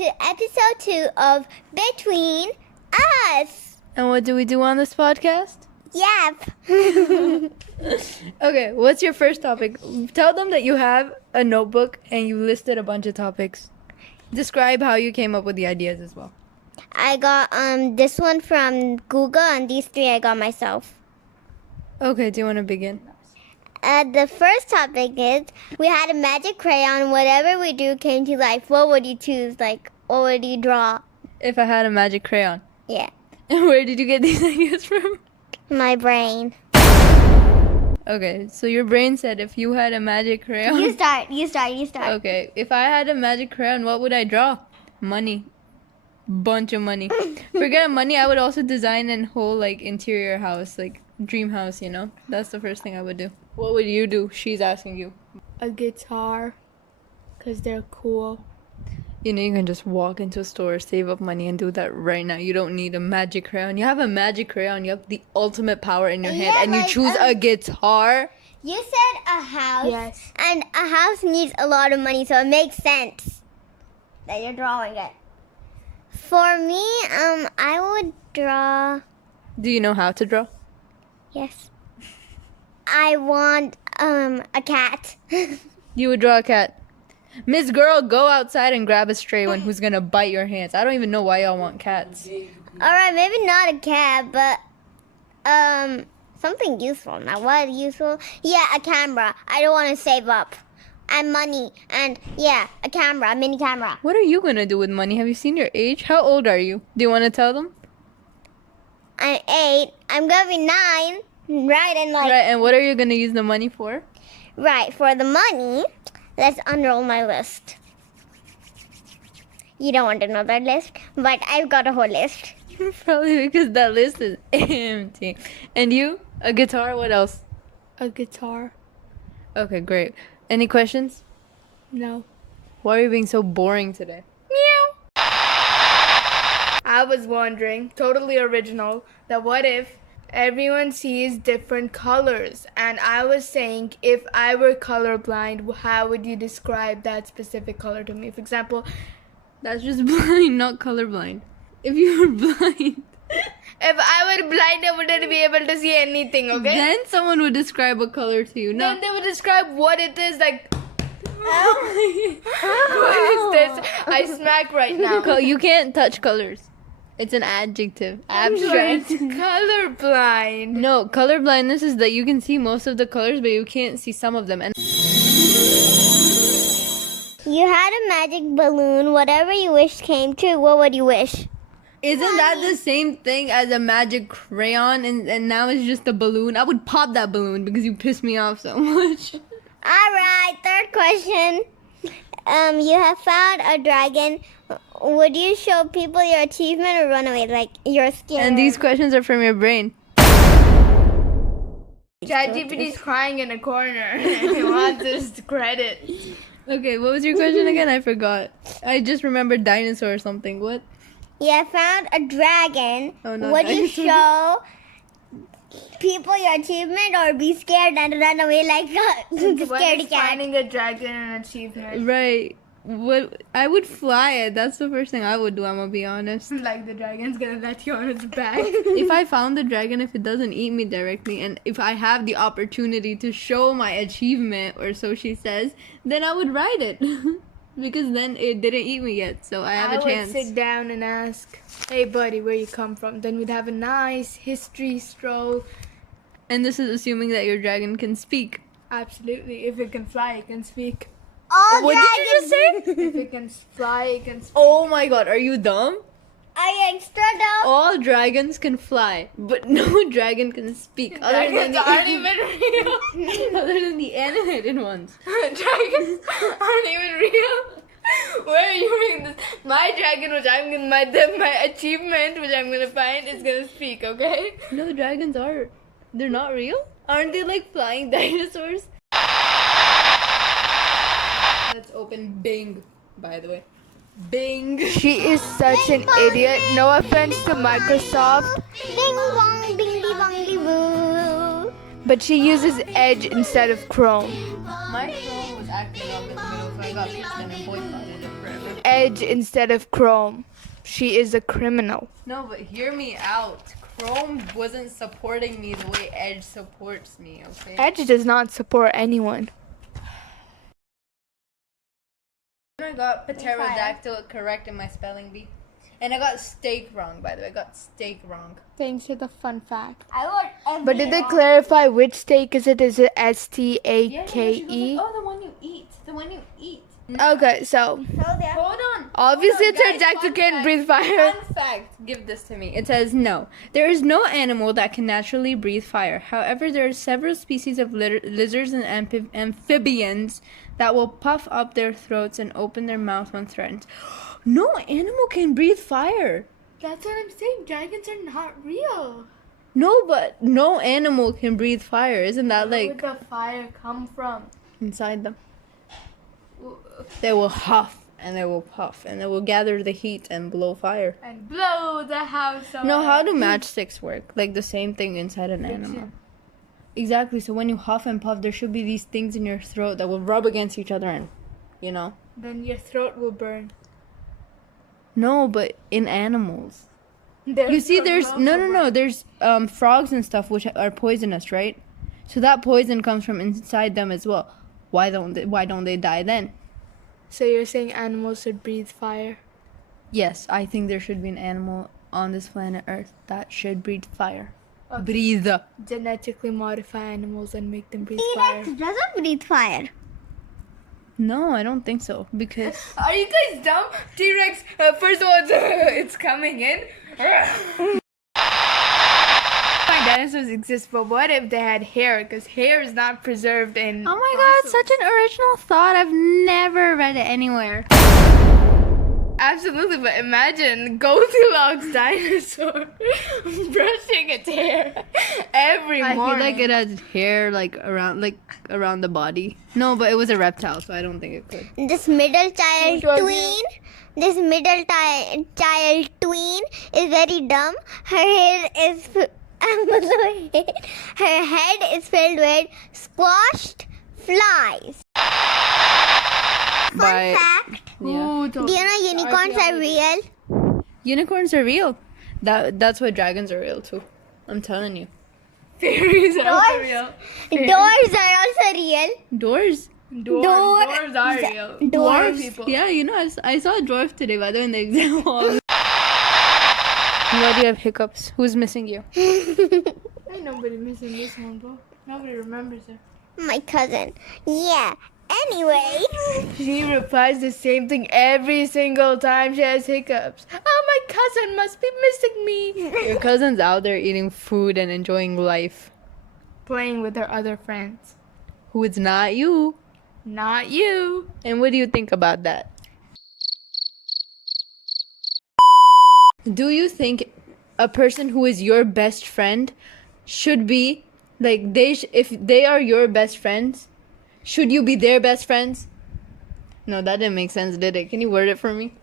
to episode 2 of Between Us. And what do we do on this podcast? Yep. Okay, what's your first topic? Tell them that you have a notebook and you listed a bunch of topics. Describe how you came up with the ideas as well. I got this one from Google, and these 3 I got myself. Okay, do you want to begin? The first topic is, we had a magic crayon. Whatever we do came to life. What would you choose? Like, what would you draw? If I had a magic crayon. Yeah. And where did you get these ideas from? My brain. Okay, so your brain said if you had a magic crayon. You start. Okay, if I had a magic crayon, what would I draw? Money. Bunch of money. Forget money, I would also design a whole like interior house, like dream house, you know? That's the first thing I would do. What would you do? She's asking you. A guitar, because they're cool. You know, you can just walk into a store, save up money, and do that right now. You don't need a magic crayon. You have a magic crayon. You have the ultimate power in your hand, Yeah, and you like, choose a guitar. You said a house. Yes. And a house needs a lot of money, so it makes sense that you're drawing it. For me, I would draw. Do you know how to draw? Yes. I want a cat. You would draw a cat. Miss Girl, go outside and grab a stray one who's gonna bite your hands. I don't even know why y'all want cats. All right, maybe not a cat, but something useful. Now, what useful? Yeah, a camera. I don't want to save up. And money. And yeah, a camera, a mini camera. What are you gonna do with money? Have you seen your age? How old are you? Do you want to tell them? I'm 8. I'm gonna be 9. Right, and like Right, and what are you gonna use the money for? right for the money. Let's unroll my list. You don't want to know that list, but I've got a whole list. Probably because that list is empty. And you? A guitar? What else? A guitar. Okay, great. Any questions? No. Why are you being so boring today? Meow. I was wondering, totally original, that what if everyone sees different colors? And I was saying, if I were colorblind, how would you describe that specific color to me? For example, That's just blind, not colorblind. If you were blind, if I were blind, I wouldn't be able to see anything, okay? then someone would describe a color to you. No. Then they would describe what it is, like, what is this? I smack right now. You can't touch colors. It's an adjective. Abstract. Colorblind. No, color blindness is that you can see most of the colors, but you can't see some of them. And You had a magic balloon. Whatever you wished came true. What would you wish? isn't that the same thing as a magic crayon? And now it's just a balloon. I would pop that balloon because you piss me off so much. All right, third question. You have found a dragon. Would you show people your achievement or run away? Like, you're scared. And these questions are from your brain. ChatGPT is crying in a corner. He wants us to credit. Okay, what was your question again? I forgot. I just remembered dinosaur or something. What? You found a dragon. Oh, no, Would you dinosaur. show people your achievement or be scared and run away like a What scaredy is cat? finding a dragon an achievement? Right. What? I would fly it. That's the first thing I would do. I'm gonna be honest. Like the dragon's gonna let you on its back. If I found the dragon, if it doesn't eat me directly, and if I have the opportunity to show my achievement, or so she says, then I would ride it. Because then it didn't eat me yet, so I have a chance. would sit down and ask, "Hey, buddy, where you come from?" Then we'd have a nice history stroll. And this is assuming that your dragon can speak. Absolutely. If it can fly, it can speak. All What did you just say? If it can fly, it can speak. Oh my god, are you dumb? Are you extra dumb? All dragons can fly, but no dragon can speak other than Dragons aren't the even real. other than the animated ones. Dragons aren't even real. Where are you reading this? My dragon, which I'm gonna my achievement, which I'm gonna find, is gonna speak. Okay. No, dragons are. They're not real? Aren't they like flying dinosaurs? Let's open Bing, by the way. Bing. She is such an idiot. No offense to Microsoft. Bing bong, bing bong boo. But she uses edge instead of chrome. My phone was acting up in the middle, so I got pissed and boycotted it forever. Edge instead of chrome. She is a criminal. No, but hear me out. Chrome wasn't supporting me the way Edge supports me, okay? Edge does not support anyone. I got pterodactyl correct in my spelling bee. And I got steak wrong, by the way. I got steak wrong. Thanks for the fun fact. I want But did they clarify which steak is it? Is it S-T-A-K-E? She goes like, oh, the one you eat. The one you eat. Okay, so Hold on. obviously Hold on, guys, pterodactyl fun can't fact. breathe fire. Fun fact. Give this to me. It says no. There is no animal that can naturally breathe fire. However, there are several species of lizards and amphibians that will puff up their throats and open their mouth when threatened. No animal can breathe fire. That's what I'm saying. Dragons are not real. No, but no animal can breathe fire. Isn't that Where like would the fire come from? inside them? They will huff and they will puff and they will gather the heat and blow fire. And blow the house away. No, how do matchsticks work? Like the same thing inside an animal. Exactly. So when you huff and puff, there should be these things in your throat that will rub against each other and, you know. Then your throat will burn. No, but in animals. You see, there's no. There's frogs and stuff which are poisonous, right? So that poison comes from inside them as well. Why don't they die then? So you're saying animals should breathe fire? Yes, I think there should be an animal on this planet Earth that should breathe fire. Okay. Breathe. Genetically modify animals and make them breathe fire. T-Rex doesn't breathe fire. No, I don't think so because Are you guys dumb? T-Rex, first of all, it's coming in. Dinosaurs exist, but what if they had hair? Because hair is not preserved in. oh my god, such an original thought. I've never read it anywhere. Absolutely, but imagine Goldilocks dinosaur brushing its hair every I morning. feel like it has hair like around the body. No, but it was a reptile, so I don't think it could. This middle child Which was tween, this middle child tween is very dumb. Her hair is, her head is filled with squashed flies. Fun By- fact: Yeah. do you know unicorns are real? Unicorns are real. That's why dragons are real too. I'm telling you. Fairies are also Doors. real. Doors are also real. Doors. Doors are real. Doors. People. Yeah, you know, I saw a dwarf today, by the way, in the exam hall. Why do you have hiccups? Who's missing you? Ain't nobody missing this one, bro. Nobody remembers her. My cousin. Yeah. Anyway. She replies the same thing every single time she has hiccups. Oh, my cousin must be missing me. Your cousin's out there eating food and enjoying life. Playing with her other friends. Who is not you. Not you. And what do you think about that? Do you think a person who is your best friend should be like if they are your best friends, should you be their best friends? No, that didn't make sense, did it? Can you word it for me?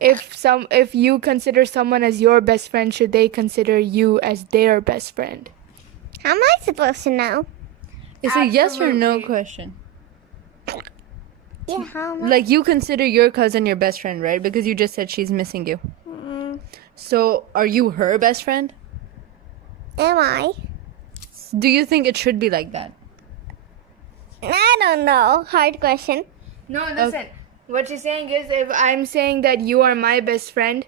If you consider someone as your best friend, should they consider you as their best friend? How am I supposed to know? It's a yes or no Absolutely. question. Yeah, how am I? Like you consider your cousin your best friend, right? Because you just said she's missing you. Mm, So, are you her best friend? am I? Do you think it should be like that? I don't know. Hard question. No, listen. What she's saying is, if I'm saying that you are my best friend,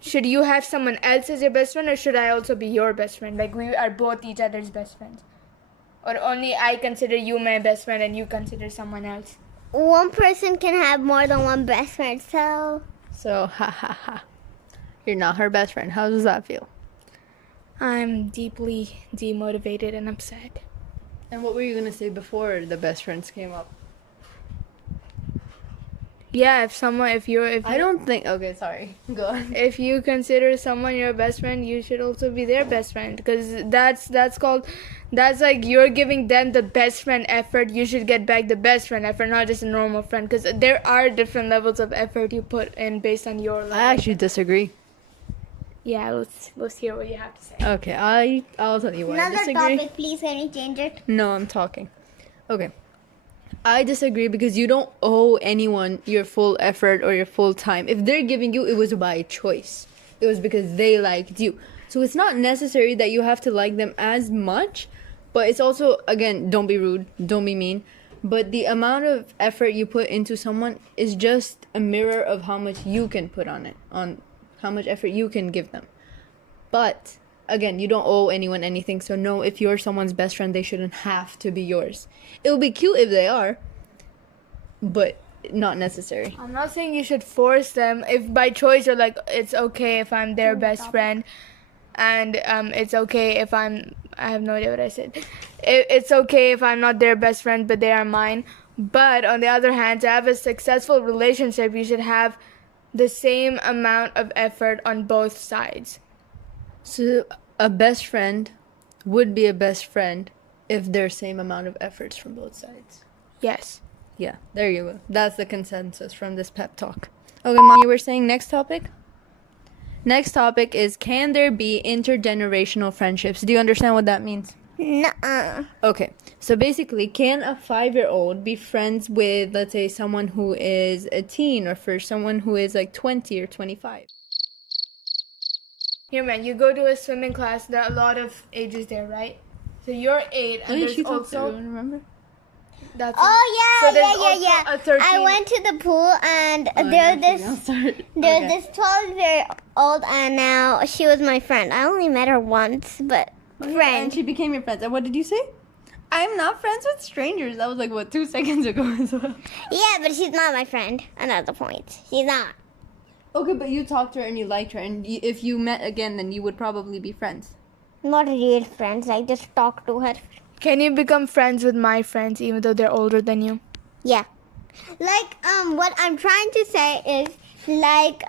should you have someone else as your best friend, or should I also be your best friend? Like, we are both each other's best friends. Or only I consider you my best friend and you consider someone else. One person can have more than one best friend, so So, ha ha ha. You're not her best friend. How does that feel? I'm deeply demotivated and upset. And what were you gonna say before the best friends came up? Yeah, if I don't think. Okay, sorry. Go on. if you consider someone your best friend, you should also be their best friend, because that's like you're giving them the best friend effort. You should get back the best friend effort, not just a normal friend, because there are different levels of effort you put in based on your I level. actually disagree. Yeah, let's hear what you have to say. Okay, I'll tell you why I Another disagree. topic, please. Can you change it? No, I'm talking. Okay. I disagree because you don't owe anyone your full effort or your full time. If they're giving you, it was by choice. It was because they liked you. So it's not necessary that you have to like them as much, but it's also, again, don't be rude, don't be mean. But the amount of effort you put into someone is just a mirror of how much you can put on it, on how much effort you can give them. But again, you don't owe anyone anything. So no, if you're someone's best friend, they shouldn't have to be yours. It would be cute if they are, but not necessary. I'm not saying you should force them. If by choice you're like, it's okay if I'm their best friend, and it's okay if I have no idea what I said. It's okay if I'm not their best friend, but they are mine. But on the other hand, to have a successful relationship, you should have the same amount of effort on both sides. So a best friend would be a best friend if there's same amount of efforts from both sides. Yes. Yeah, there you go. That's the consensus from this pep talk. Okay, Mom, you were saying next topic? Next topic is, can there be intergenerational friendships? Do you understand what that means? Nuh-uh. Okay, so basically, can a 5-year-old be friends with, let's say, someone who is a teen, or for someone who is like 20 or 25? Here, man, you go to a swimming class. There are a lot of ages there, right? So you're 8, and there's also remember? that's Oh So yeah, there's yeah. also a 13 I went to the pool and there's this 12-year-old and now she was my friend. I only met her once, but And friend. she became your friend. And what did you say? I'm not friends with strangers. That was like, what, 2 seconds ago as well. Yeah, but she's not my friend. Another point. She's not. Okay, but you talked to her and you liked her. And if you met again, then you would probably be friends. Not real friends. I just talk to her. Can you become friends with my friends even though they're older than you? Yeah. Like, what I'm trying to say is, like,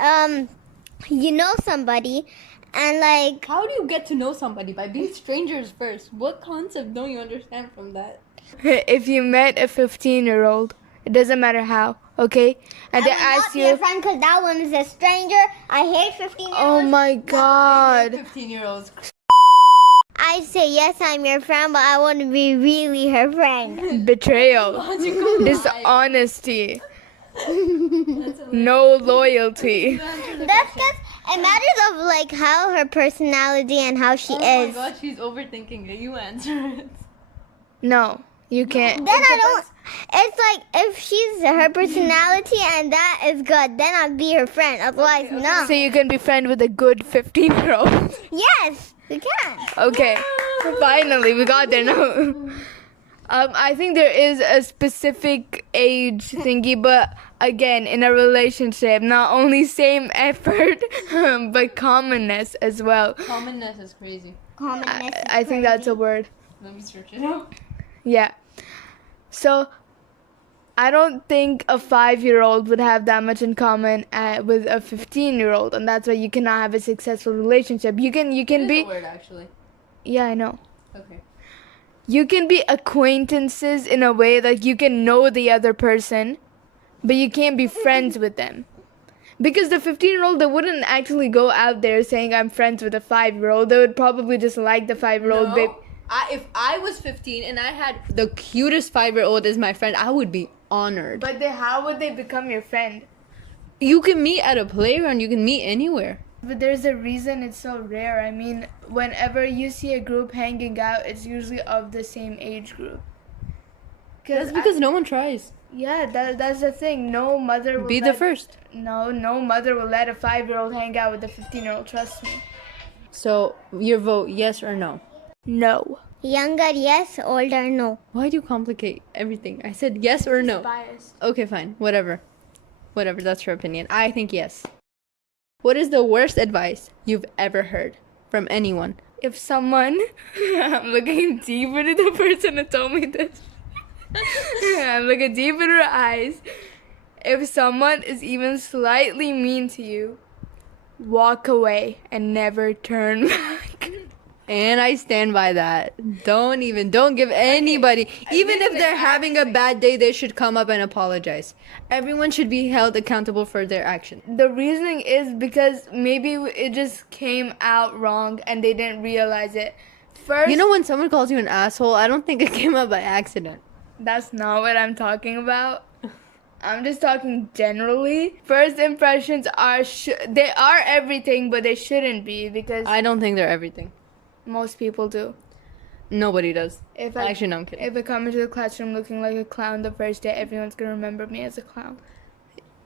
you know somebody, and like, How do you get to know somebody? By being strangers first. What concept don't you understand from that? If you met a 15-year-old, it doesn't matter how, okay? And I they will not ask be a you, friend because that one is a stranger. I hate 15-year-olds. oh my god. 15-year-olds. I say yes, I'm your friend, but I want to be really her friend. Betrayal. Dishonesty. No loyalty. That's because it matters of like how her personality and how she Oh my is. god, she's overthinking it. You answer it. No, you can't. Then I don't. It's like if she's her personality and that is good, then I'll be her friend. Otherwise, no. So you can be friend with a good 15-year-old. Yes, we can. Okay, finally we got there now. I think there is a specific age thingy, but again, in a relationship, not only same effort, but commonness as well. Commonness is crazy. Commonness is I think that's a word. Let me search it out. Yeah. So, I don't think a 5-year-old would have that much in common with a 15-year-old, and that's why you cannot have a successful relationship. You can It is be. a word, actually. Yeah, I know. Okay. You can be acquaintances in a way like you can know the other person, but you can't be friends with them. Because the 15-year-old, they wouldn't actually go out there saying I'm friends with a 5-year-old. They would probably just like the 5-year-old. No, if I was 15 and I had the cutest 5-year-old as my friend, I would be honored. But how would they become your friend? You can meet at a playground. You can meet anywhere. But there's a reason it's so rare. I mean, whenever you see a group hanging out, it's usually of the same age group. That's because no one tries. That's the thing. No mother will Be the first. No mother will let a 5-year-old hang out with a 15-year-old. Trust me. So your vote, yes or no? No. Younger, yes. Older, no. Why do you complicate everything? I said yes or no. Biased. Okay, fine. Whatever, that's your opinion. I think yes. What is the worst advice you've ever heard from anyone? If someone, I'm looking deep into the person who told me this. I'm looking deep into her eyes. If someone is even slightly mean to you, walk away and never turn back. And I stand by that. Don't give anybody, even if they're having a bad day, they should come up and apologize. Everyone should be held accountable for their actions. The reasoning is because maybe it just came out wrong and they didn't realize it. First, You know, when someone calls you an asshole, I don't think it came up by accident. that's not what I'm talking about. I'm just talking generally. First impressions are they are everything, but they shouldn't be because I don't think they're everything. most people do. Nobody does. If Actually, no, I'm kidding. If I come into the classroom looking like a clown the first day, everyone's gonna remember me as a clown.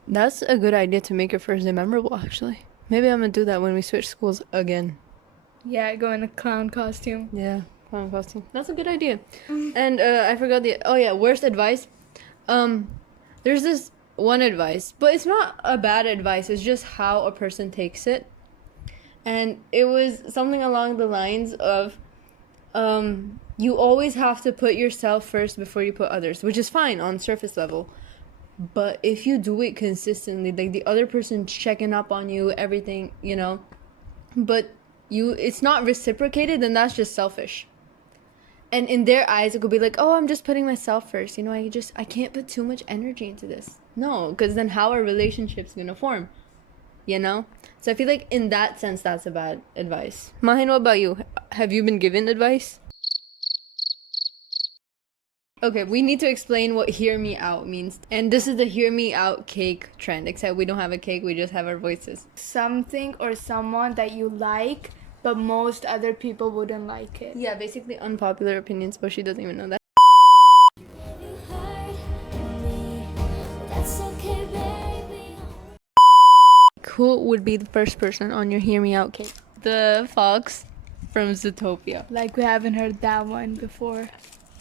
That's a good idea to make your first day memorable, actually. Maybe I'm gonna do that when we switch schools again. Yeah, go in a clown costume. Yeah, clown costume. That's a good idea. And I forgot worst advice. There's this one advice, but it's not a bad advice. It's just how a person takes it. And it was something along the lines of, you always have to put yourself first before you put others, which is fine on surface level. But if you do it consistently, like the other person checking up on you, everything, you know, but it's not reciprocated, then that's just selfish. And in their eyes, it could be like, oh, I'm just putting myself first. You know, I can't put too much energy into this. No, because then how are relationships going to form? You know? So I feel like in that sense, that's a bad advice. Mahin, what about you? Have you been given advice? Okay, we need to explain what hear me out means. And this is the hear me out cake trend, except we don't have a cake, we just have our voices. Something or someone that you like, but most other people wouldn't like it. Yeah, basically unpopular opinions, but she doesn't even know that. Who would be the first person on your hear me out cake? The fox from Zootopia. Like we haven't heard that one before.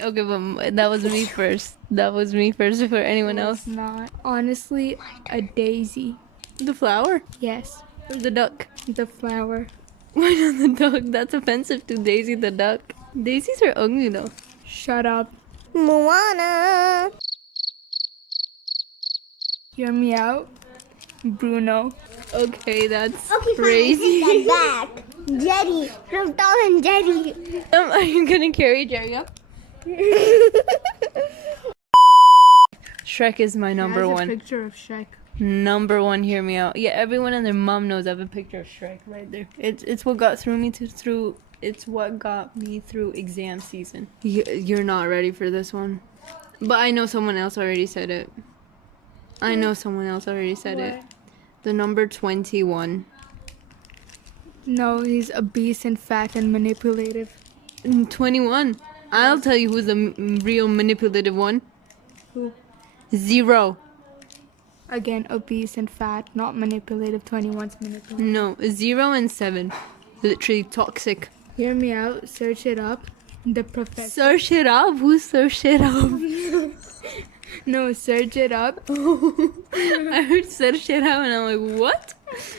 Okay, but that was me first. That was me first before anyone else. Not. Honestly, a daisy. The flower? Yes, Or the duck? the flower. Why not the duck? That's offensive to Daisy the duck. Daisies are ugly though. Shut up. Moana. Hear me out. Bruno. Okay, that's Okay, crazy. fine, I take that back. Jerry, from Tom and Jerry. Are you gonna carry Jerry up? Shrek is my number There's a one. picture of Shrek. Number one, hear me out. Yeah, everyone and their mom knows I have a picture of Shrek right there. It's what got it's what got me through exam season. You're not ready for this one. But I know someone else already said it. The number 21. No, he's obese and fat and manipulative. 21. I'll tell you who's the real manipulative one. Who? 0. Again, obese and fat, not manipulative. 21's manipulative. No, 0 and 7. Literally toxic. Hear me out. Search it up. The professor. Search it up? Who searched it up? No, search it up. I heard search it up and I'm like, what?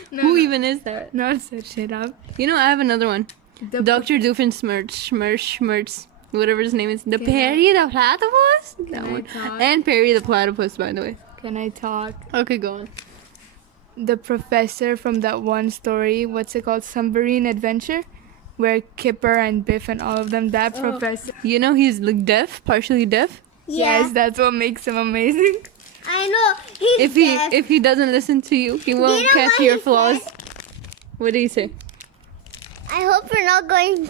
No, Who no. even is that? Not search it up. You know, I have another one. The Dr. Doofenshmirtz, whatever his name is. The Can Perry the Platypus? That I one. talk? And Perry the Platypus, by the way. Can I talk? Okay, go on. The professor from that one story, what's it called? Submarine Adventure? Where Kipper and Biff and all of them, that professor. You know he's like deaf, partially deaf. Yeah, Yes, that's what makes him amazing. I know. He's deaf. If he doesn't listen to you, he won't know catch what your he flaws. said? What did he say? I hope you're not going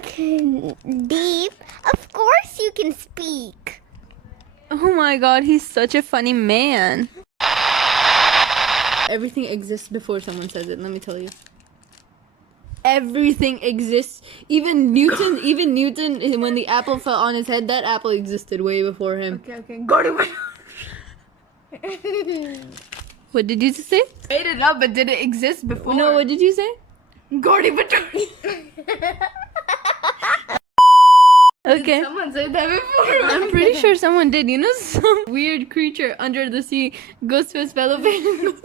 deep. Of course you can speak. Oh my god, he's such a funny man. Everything exists before someone says it, let me tell you. Everything exists. Even Newton, when the apple fell on his head, that apple existed way before him. Okay. Go to What did you just say? Made it up, but did it exist before? No, what did you say? Gordy Bajordi. Okay. Someone said that before. I'm pretty sure someone did. You know, some weird creature under the sea goes to his fellow penguin.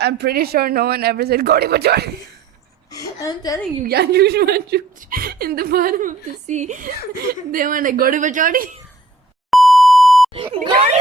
I'm pretty sure no one ever said Gordy Bajordi. I'm telling you, Yanush in the bottom of the sea. They went like, Gordy Bachodi. Gordy